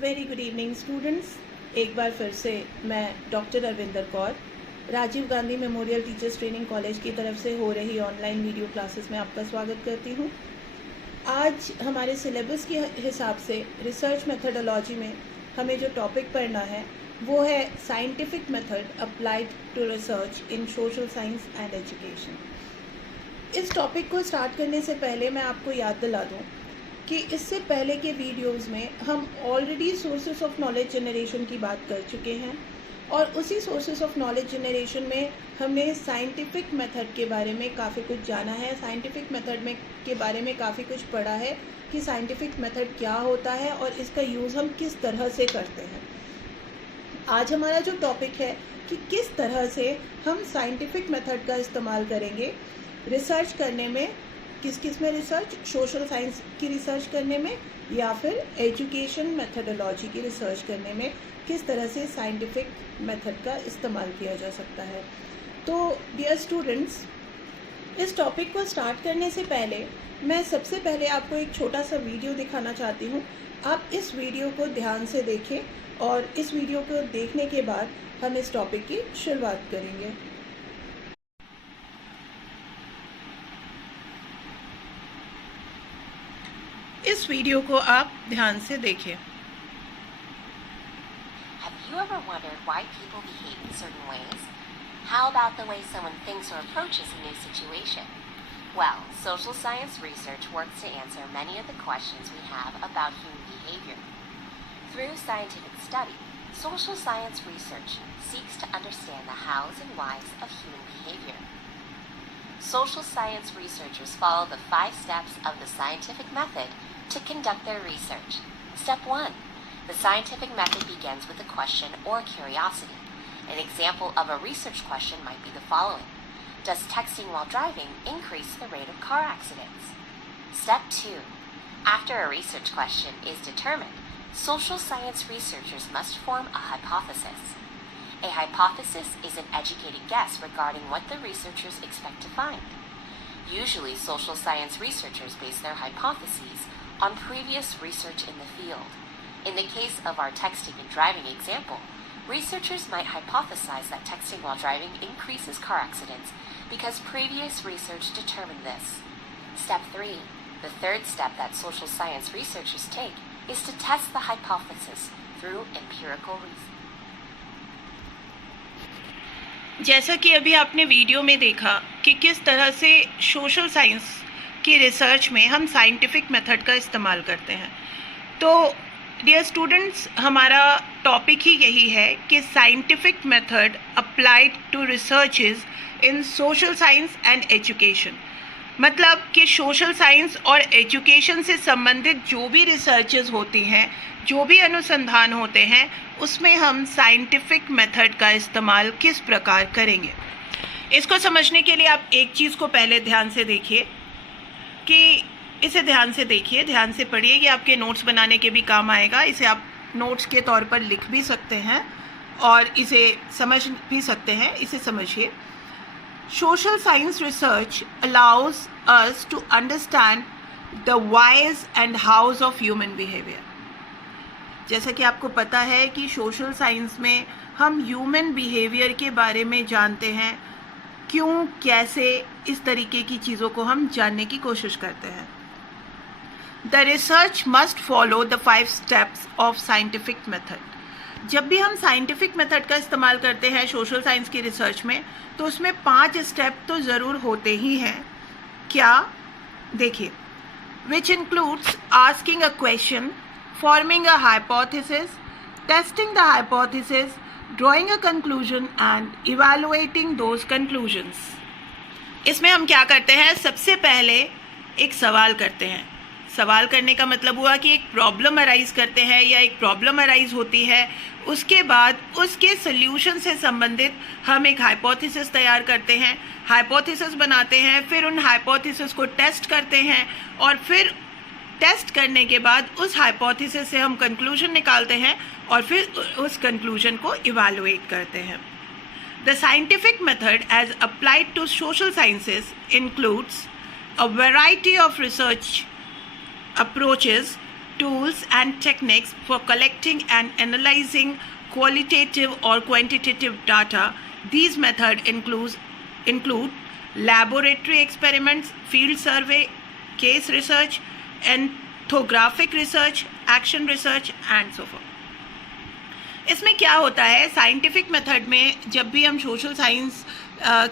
Very good evening students. एक बार फिर से मैं doctor Arvinder Kaur Rajiv Gandhi memorial teachers training college की तरफ से हो रही ऑनलाइन वीडियो क्लासेस में आपका स्वागत करती हूँ। आज हमारे सिलेबस के हिसाब से रिसर्च मेथडोलॉजी में हमें जो टॉपिक पढ़ना है वो है scientific method applied to research in social science and education. इस टॉपिक को स्टार्ट करने से पहले मैं आपको याद दिला दूँ कि इससे पहले के वीडियोस में हम already sources of knowledge generation की बात कर चुके हैं और उसी सोर्सेस ऑफ नॉलेज जनरेशन में हमने साइंटिफिक मेथड के बारे में काफ़ी कुछ जाना है। साइंटिफिक मेथड में के बारे में काफ़ी कुछ पढ़ा है कि साइंटिफिक मेथड क्या होता है और इसका यूज़ हम किस तरह से करते हैं। आज हमारा जो टॉपिक है कि किस तरह से हम साइंटिफिक मेथड का इस्तेमाल करेंगे रिसर्च करने में, किस किस में रिसर्च, सोशल साइंस की रिसर्च करने में या फिर एजुकेशन मेथडोलॉजी की रिसर्च करने में किस तरह से साइंटिफिक मेथड का इस्तेमाल किया जा सकता है। तो डियर स्टूडेंट्स, इस टॉपिक को स्टार्ट करने से पहले मैं सबसे पहले आपको एक छोटा सा वीडियो दिखाना चाहती हूँ। आप इस वीडियो को ध्यान से देखें और इस वीडियो को देखने के बाद हम इस टॉपिक की शुरुआत करेंगे। इस वीडियो को आप ध्यान से देखिए। Have you ever wondered why people behave in certain ways? How about the way someone thinks or approaches a new situation? Well, social science research works to answer many of the questions we have about human behavior. Through scientific study, social science research seeks to understand the hows and whys of human behavior. Social science researchers follow the 5 steps of the scientific method to conduct their research. Step 1. The scientific method begins with a question or curiosity. An example of a research question might be the following. Does texting while driving increase the rate of car accidents? Step 2. After a research question is determined, social science researchers must form a hypothesis. A hypothesis is an educated guess regarding what the researchers expect to find. Usually, social science researchers base their hypotheses on previous research in the field. In the case of our texting and driving example, researchers might hypothesize that texting while driving increases car accidents because previous research determined this. Step 3. The third step that social science researchers take is to test the hypothesis through empirical research. जैसा कि अभी आपने video में देखा कि किस तरह से सोशल साइंस की रिसर्च में हम साइंटिफिक मेथड का इस्तेमाल करते हैं, तो डियर स्टूडेंट्स, हमारा टॉपिक ही यही है कि scientific method applied to researches in social science and education. मतलब कि सोशल साइंस और एजुकेशन से संबंधित जो भी रिसर्चेस होती हैं, जो भी अनुसंधान होते हैं, उसमें हम साइंटिफिक मेथड का इस्तेमाल किस प्रकार करेंगे। इसको समझने के लिए आप एक चीज़ को पहले ध्यान से देखिए कि इसे ध्यान से देखिए, ध्यान से पढ़िए, ये आपके नोट्स बनाने के भी काम आएगा। इसे आप नोट्स के तौर पर लिख भी सकते हैं और इसे समझ भी सकते हैं। इसे समझिए। Social science research allows us to understand the whys and hows of human behaviour. जैसा कि आपको पता है कि सोशल साइंस में हम ह्यूमन बिहेवियर के बारे में जानते हैं, क्यों, कैसे, इस तरीके की चीज़ों को हम जानने की कोशिश करते हैं। The research must follow the 5 steps of scientific method. जब भी हम साइंटिफिक मेथड का इस्तेमाल करते हैं सोशल साइंस की रिसर्च में, तो उसमें 5 स्टेप तो ज़रूर होते ही हैं। क्या? देखिए, which includes asking a question, forming a hypothesis, testing the hypothesis, drawing a conclusion and evaluating those conclusions. इसमें हम क्या करते हैं? सबसे पहले एक सवाल करते हैं। सवाल करने का मतलब हुआ कि एक प्रॉब्लम अराइज करते हैं या एक प्रॉब्लम अराइज होती है, उसके बाद उसके सल्यूशन से संबंधित हम एक हाइपोथेसिस तैयार करते हैं, हाइपोथेसिस बनाते हैं, फिर उन हाइपोथेसिस को टेस्ट करते हैं और फिर टेस्ट करने के बाद उस हाइपोथेसिस से हम कंक्लूजन निकालते हैं और फिर उस कंक्लूजन को इवैल्यूएट करते हैं। The scientific method as applied to social sciences includes a variety of research approaches tools and techniques for collecting and analyzing qualitative or quantitative data. These methods include laboratory experiments, field survey, case research, ethnographic research, action research and so forth. इसमें क्या होता है, scientific method में जब भी हम social science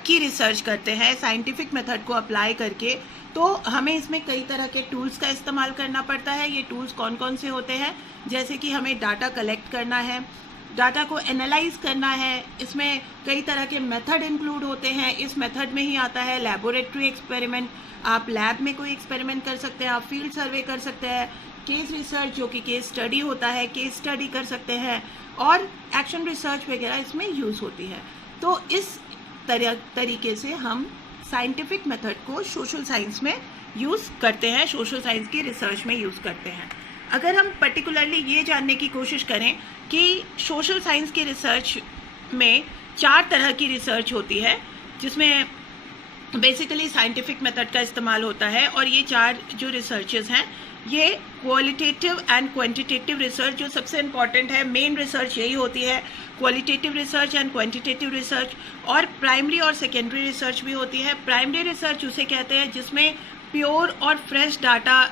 की research करते हैं साइंटिफिक मेथड को अप्लाई करके, तो हमें इसमें कई तरह के टूल्स का इस्तेमाल करना पड़ता है. ये टूल्स कौन कौन से होते हैं, जैसे कि हमें डाटा कलेक्ट करना है, डाटा को एनालाइज करना है. इसमें कई तरह के मेथड इंक्लूड होते हैं. इस मेथड में ही आता है लैबोरेटरी एक्सपेरिमेंट. आप लैब में कोई एक्सपेरिमेंट कर सकते हैं, आप फील्ड सर्वे कर सकते हैं, केस रिसर्च जो कि केस स्टडी होता है, केस स्टडी कर सकते हैं, और एक्शन रिसर्च वगैरह इसमें यूज़ होती है. तो इस तरीके से हम साइंटिफिक मेथड को सोशल साइंस में यूज़ करते हैं, सोशल साइंस की रिसर्च में यूज़ करते हैं. अगर हम पर्टिकुलरली ये जानने की कोशिश करें कि सोशल साइंस की रिसर्च में 4 तरह की रिसर्च होती है, जिसमें बेसिकली साइंटिफिक मेथड का इस्तेमाल होता है. और ये 4 जो रिसर्चेस हैं, ये क्वालिटेटिव एंड क्वांटिटेटिव रिसर्च जो सबसे इम्पॉर्टेंट है, मेन रिसर्च यही होती है, qualitative research and quantitative research. और प्राइमरी और सेकेंडरी रिसर्च भी होती है. प्राइमरी रिसर्च उसे कहते हैं जिसमें प्योर और फ्रेश डाटा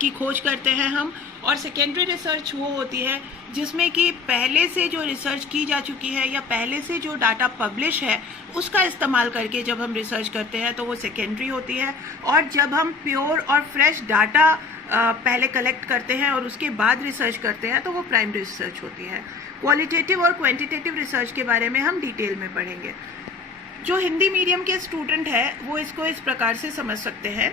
की खोज करते हैं हम. और सेकेंडरी रिसर्च वो होती है जिसमें कि पहले से जो रिसर्च की जा चुकी है या पहले से जो डाटा पब्लिश है उसका इस्तेमाल करके जब हम रिसर्च करते हैं तो वो सेकेंडरी होती है. और जब हम प्योर और फ्रेश डाटा पहले कलेक्ट करते हैं और उसके बाद रिसर्च करते हैं तो वो प्राइमरी रिसर्च होती है. क्वालिटेटिव और क्वांटिटेटिव रिसर्च के बारे में हम डिटेल में पढ़ेंगे. जो हिंदी मीडियम के स्टूडेंट हैं वो इसको इस प्रकार से समझ सकते हैं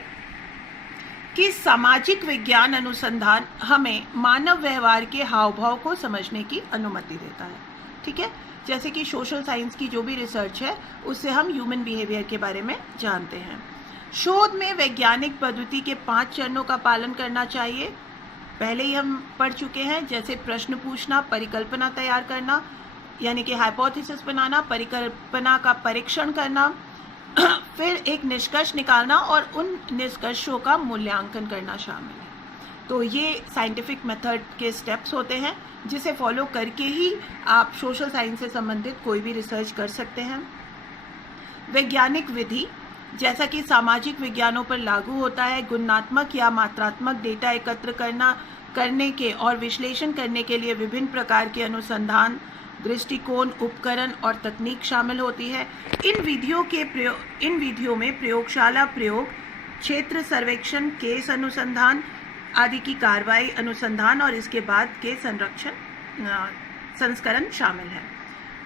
कि सामाजिक विज्ञान अनुसंधान हमें मानव व्यवहार के हाव भाव को समझने की अनुमति देता है. ठीक है, जैसे कि सोशल साइंस की जो भी रिसर्च है उससे हम ह्यूमन बिहेवियर के बारे में जानते हैं. शोध में वैज्ञानिक पद्धति के 5 चरणों का पालन करना चाहिए. पहले ही हम पढ़ चुके हैं, जैसे प्रश्न पूछना, परिकल्पना तैयार करना यानी कि हाइपोथेसिस बनाना, परिकल्पना का परीक्षण करना, फिर एक निष्कर्ष निकालना और उन निष्कर्षों का मूल्यांकन करना शामिल है. तो ये साइंटिफिक मेथड के स्टेप्स होते हैं जिसे फॉलो करके ही आप सोशल साइंस से संबंधित कोई भी रिसर्च कर सकते हैं. वैज्ञानिक विधि जैसा कि सामाजिक विज्ञानों पर लागू होता है, गुणात्मक या मात्रात्मक डेटा एकत्र करने के और विश्लेषण करने के लिए विभिन्न प्रकार के अनुसंधान, दृष्टिकोण, उपकरण और तकनीक शामिल होती है. इन विधियों में प्रयोगशाला प्रयोग, क्षेत्र सर्वेक्षण, केस अनुसंधान आदि की कार्रवाई, अनुसंधान और इसके बाद के संस्करण शामिल है.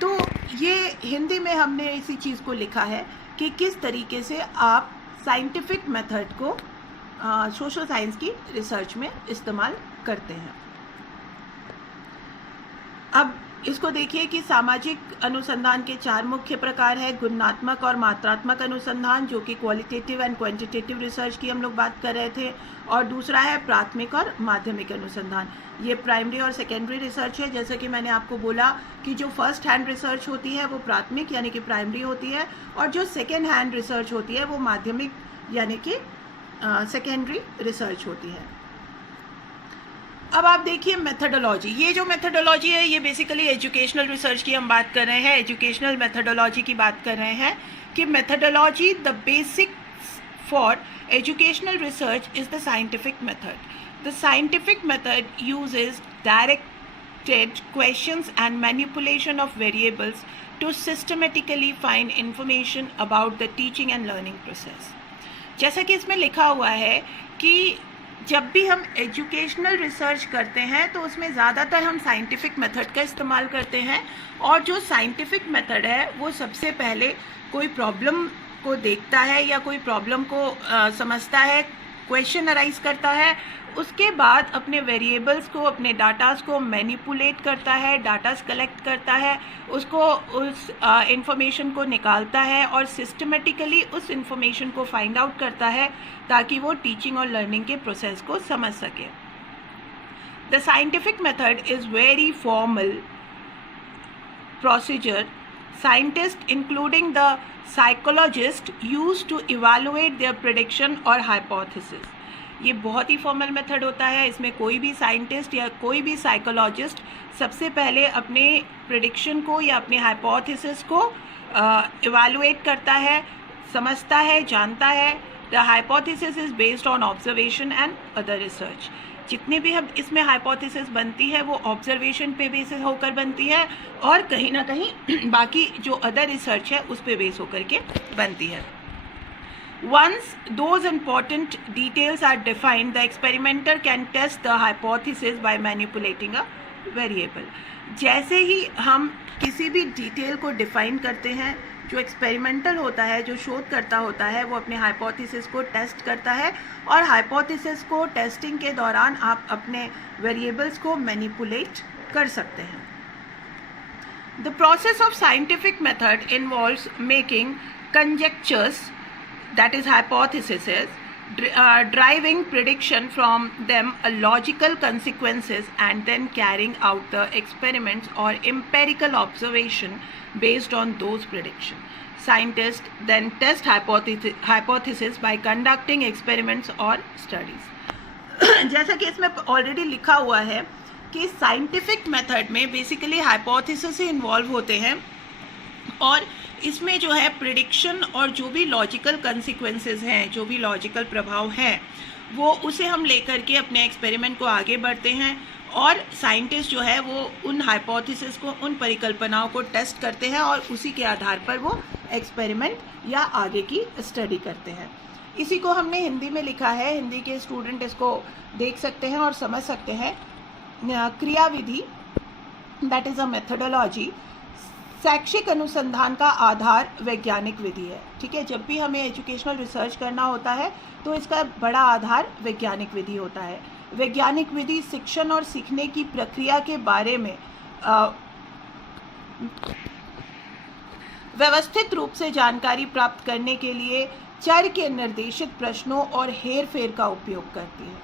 तो ये हिंदी में हमने इसी चीज़ को लिखा है कि किस तरीके से आप साइंटिफिक मेथड को सोशल साइंस की रिसर्च में इस्तेमाल करते हैं. अब इसको देखिए कि सामाजिक अनुसंधान के 4 मुख्य प्रकार है. गुणात्मक और मात्रात्मक अनुसंधान जो कि क्वालिटेटिव एंड क्वांटिटेटिव रिसर्च की हम लोग बात कर रहे थे. और दूसरा है प्राथमिक और माध्यमिक अनुसंधान. ये प्राइमरी और सेकेंडरी रिसर्च है. जैसे कि मैंने आपको बोला कि जो फर्स्ट हैंड रिसर्च होती है वो प्राथमिक यानी कि प्राइमरी होती है, और जो सेकेंड हैंड रिसर्च होती है वो माध्यमिक यानी कि सेकेंडरी रिसर्च होती है. अब आप देखिए मेथडोलॉजी. ये जो मेथडोलॉजी है ये बेसिकली एजुकेशनल रिसर्च की हम बात कर रहे हैं, एजुकेशनल मेथडोलॉजी की बात कर रहे हैं कि methodology the basics for educational research is the scientific method. The scientific method uses directed questions and manipulation of variables to systematically find information about the teaching and learning process. जैसा कि इसमें लिखा हुआ है कि जब भी हम एजुकेशनल रिसर्च करते हैं तो उसमें ज़्यादातर हम साइंटिफिक मेथड का इस्तेमाल करते हैं. और जो साइंटिफिक मेथड है वो सबसे पहले कोई प्रॉब्लम को देखता है या कोई प्रॉब्लम को समझता है, क्वेश्चन अराइज करता है, उसके बाद अपने वेरिएबल्स को, अपने डाटास को मैनिपुलेट करता है, डाटास कलेक्ट करता है, उसको उस इंफॉर्मेशन को निकालता है और सिस्टमेटिकली उस इंफॉर्मेशन को फाइंड आउट करता है ताकि वो टीचिंग और लर्निंग के प्रोसेस को समझ सके. The scientific method is very formal procedure scientists including the psychologist use to evaluate their prediction or hypothesis. ये बहुत ही फॉर्मल मेथड होता है। इसमें कोई भी साइंटिस्ट या कोई भी साइकोलॉजिस्ट सबसे पहले अपने प्रेडिक्शन को या अपने हाइपोथेसिस को इवैल्यूएट करता है, समझता है, जानता है। The hypothesis is based on observation and other research. जितने भी हम इसमें हाइपोथेसिस बनती है वो ऑब्जर्वेशन पे बेस होकर बनती है और कहीं ना कहीं बाकी जो अदर रिसर्च है उस पे बेस होकर के बनती है। Once those important details are defined, the experimenter can test the hypothesis by manipulating a variable. जैसे ही हम किसी भी डिटेल को डिफाइन करते हैं, जो एक्सपेरिमेंटल होता है, जो शोधकर्ता होता है, वो अपने हाइपोथेसिस को टेस्ट करता है और हाइपोथेसिस को टेस्टिंग के दौरान आप अपने वेरिएबल्स को मैनिपुलेट कर सकते हैं। The process of scientific method involves making conjectures, that is hypotheses, driving prediction from them a logical consequences, and then carrying out the experiments or empirical observation based on those predictions. Scientists then test hypothesis by conducting experiments or studies. जैसा कि इसमें already लिखा हुआ है कि scientific method में basically hypothesis से involve होते हैं और इसमें जो है प्रिडिक्शन और जो भी लॉजिकल कंसिक्वेंसेस हैं, जो भी लॉजिकल प्रभाव हैं, वो उसे हम लेकर के अपने एक्सपेरिमेंट को आगे बढ़ते हैं और साइंटिस्ट जो है वो उन हाइपोथेसिस को, उन परिकल्पनाओं को टेस्ट करते हैं और उसी के आधार पर वो एक्सपेरिमेंट या आगे की स्टडी करते हैं। इसी को हमने हिंदी में लिखा है, हिंदी के स्टूडेंट इसको देख सकते हैं और समझ सकते हैं। क्रियाविधि, दैट इज़ अ मेथडोलॉजी, शैक्षिक अनुसंधान का आधार वैज्ञानिक विधि है। ठीक है, जब भी हमें एजुकेशनल रिसर्च करना होता है तो इसका बड़ा आधार वैज्ञानिक विधि होता है। वैज्ञानिक विधि शिक्षण और सीखने की प्रक्रिया के बारे में व्यवस्थित रूप से जानकारी प्राप्त करने के लिए चर के निर्देशित प्रश्नों और हेर फेर का उपयोग करती है।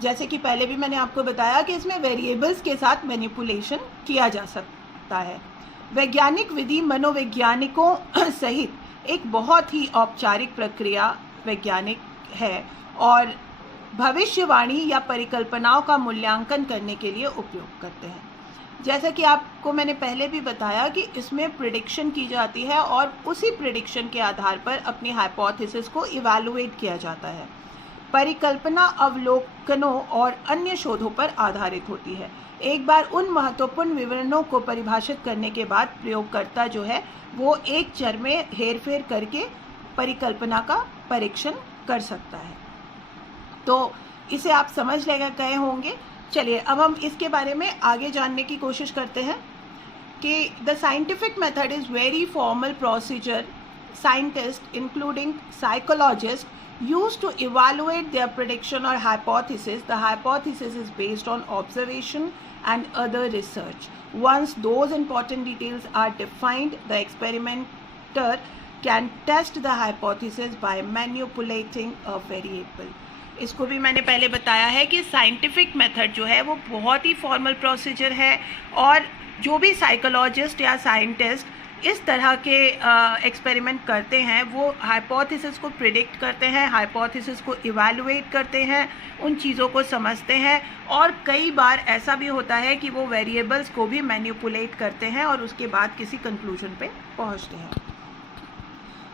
जैसे कि पहले भी मैंने आपको बताया कि इसमें वेरिएबल्स के साथ मैनिपुलेशन किया जा सकता है। वैज्ञानिक विधि मनोवैज्ञानिकों सहित एक बहुत ही औपचारिक प्रक्रिया वैज्ञानिक है और भविष्यवाणी या परिकल्पनाओं का मूल्यांकन करने के लिए उपयोग करते हैं। जैसा कि आपको मैंने पहले भी बताया कि इसमें प्रिडिक्शन की जाती है और उसी प्रिडिक्शन के आधार पर अपनी हाइपोथेसिस को इवैल्यूएट किया जाता है। परिकल्पना अवलोकनों और अन्य शोधों पर आधारित होती है। एक बार उन महत्वपूर्ण विवरणों को परिभाषित करने के बाद प्रयोगकर्ता जो है वो एक चर में हेरफेर करके परिकल्पना का परीक्षण कर सकता है। तो इसे आप समझ गए होंगे। चलिए अब हम इसके बारे में आगे जानने की कोशिश करते हैं कि the scientific method is very formal procedure scientist including psychologist used to evaluate their prediction or hypothesis. The hypothesis is based on observation and other research. Once those important details are defined, the experimenter can test the hypothesis by manipulating a variable. इसको भी मैंने पहले बताया है कि scientific method जो है वो बहुत ही फॉर्मल प्रोसीजर है और जो भी साइकोलॉजिस्ट या साइंटिस्ट इस तरह के एक्सपेरिमेंट करते हैं वो हाइपोथेसिस को प्रिडिक्ट करते हैं, हाइपोथेसिस को इवैल्यूएट करते हैं, उन चीज़ों को समझते हैं और कई बार ऐसा भी होता है कि वो वेरिएबल्स को भी मैनिपुलेट करते हैं और उसके बाद किसी कंक्लूजन पे पहुंचते हैं।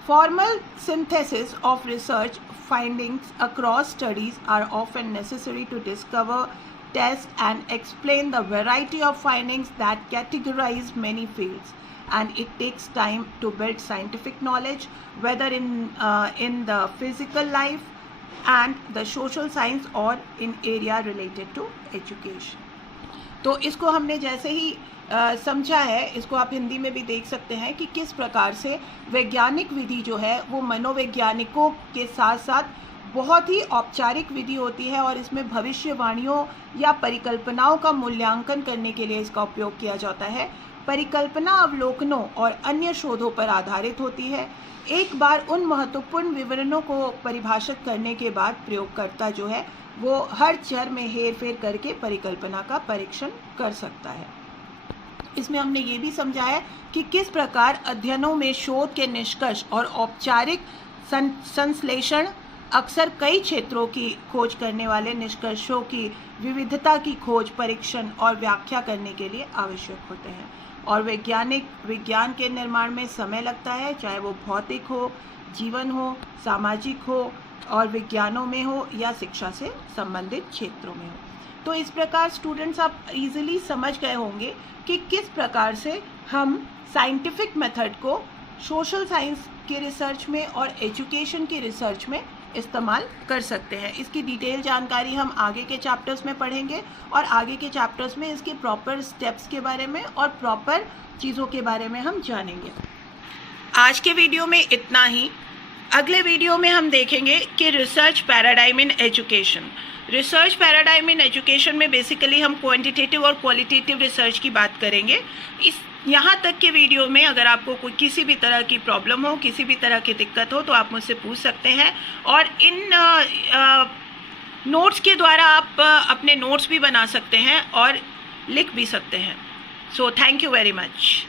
Formal synthesis of research findings across studies are often necessary to discover, test and explain the variety of findings that categorize many fields. And it takes time to build scientific knowledge, whether in the physical life and the social science or in area related to education. तो इसको हमने जैसे ही समझा है, इसको आप हिंदी में भी देख सकते हैं कि किस प्रकार से वैज्ञानिक विधि जो है वो मनोवैज्ञानिकों के साथ साथ बहुत ही औपचारिक विधि होती है और इसमें भविष्यवाणियों या परिकल्पनाओं का मूल्यांकन करने के लिए इसका उपयोग किया जाता है। परिकल्पना अवलोकनों और अन्य शोधों पर आधारित होती है। एक बार उन महत्वपूर्ण विवरणों को परिभाषित करने के बाद प्रयोगकर्ता जो है वो हर चर में हेरफेर करके परिकल्पना का परीक्षण कर सकता है। इसमें हमने ये भी समझा है कि किस प्रकार अध्ययनों में शोध के निष्कर्ष और औपचारिक संश्लेषण अक्सर कई क्षेत्रों की खोज करने वाले निष्कर्षों की विविधता की खोज, परीक्षण और व्याख्या करने के लिए आवश्यक होते हैं। और विज्ञान के निर्माण में समय लगता है, चाहे वो भौतिक हो, जीवन हो, सामाजिक हो और विज्ञानों में हो या शिक्षा से संबंधित क्षेत्रों में हो। तो इस प्रकार स्टूडेंट्स आप इजीली समझ गए होंगे कि किस प्रकार से हम साइंटिफिक मेथड को सोशल साइंस के रिसर्च में और एजुकेशन की रिसर्च में इस्तेमाल कर सकते हैं। इसकी डिटेल जानकारी हम आगे के चैप्टर्स में पढ़ेंगे और आगे के चैप्टर्स में इसके प्रॉपर स्टेप्स के बारे में और प्रॉपर चीज़ों के बारे में हम जानेंगे। आज के वीडियो में इतना ही। अगले वीडियो में हम देखेंगे कि research paradigm in education. Research paradigm in education में बेसिकली हम क्वांटिटेटिव और क्वालिटेटिव रिसर्च की बात करेंगे। यहाँ तक के वीडियो में अगर आपको कोई किसी भी तरह की प्रॉब्लम हो, किसी भी तरह की दिक्कत हो तो आप मुझसे पूछ सकते हैं और इन नोट्स के द्वारा आप अपने नोट्स भी बना सकते हैं और लिख भी सकते हैं। So thank you very much.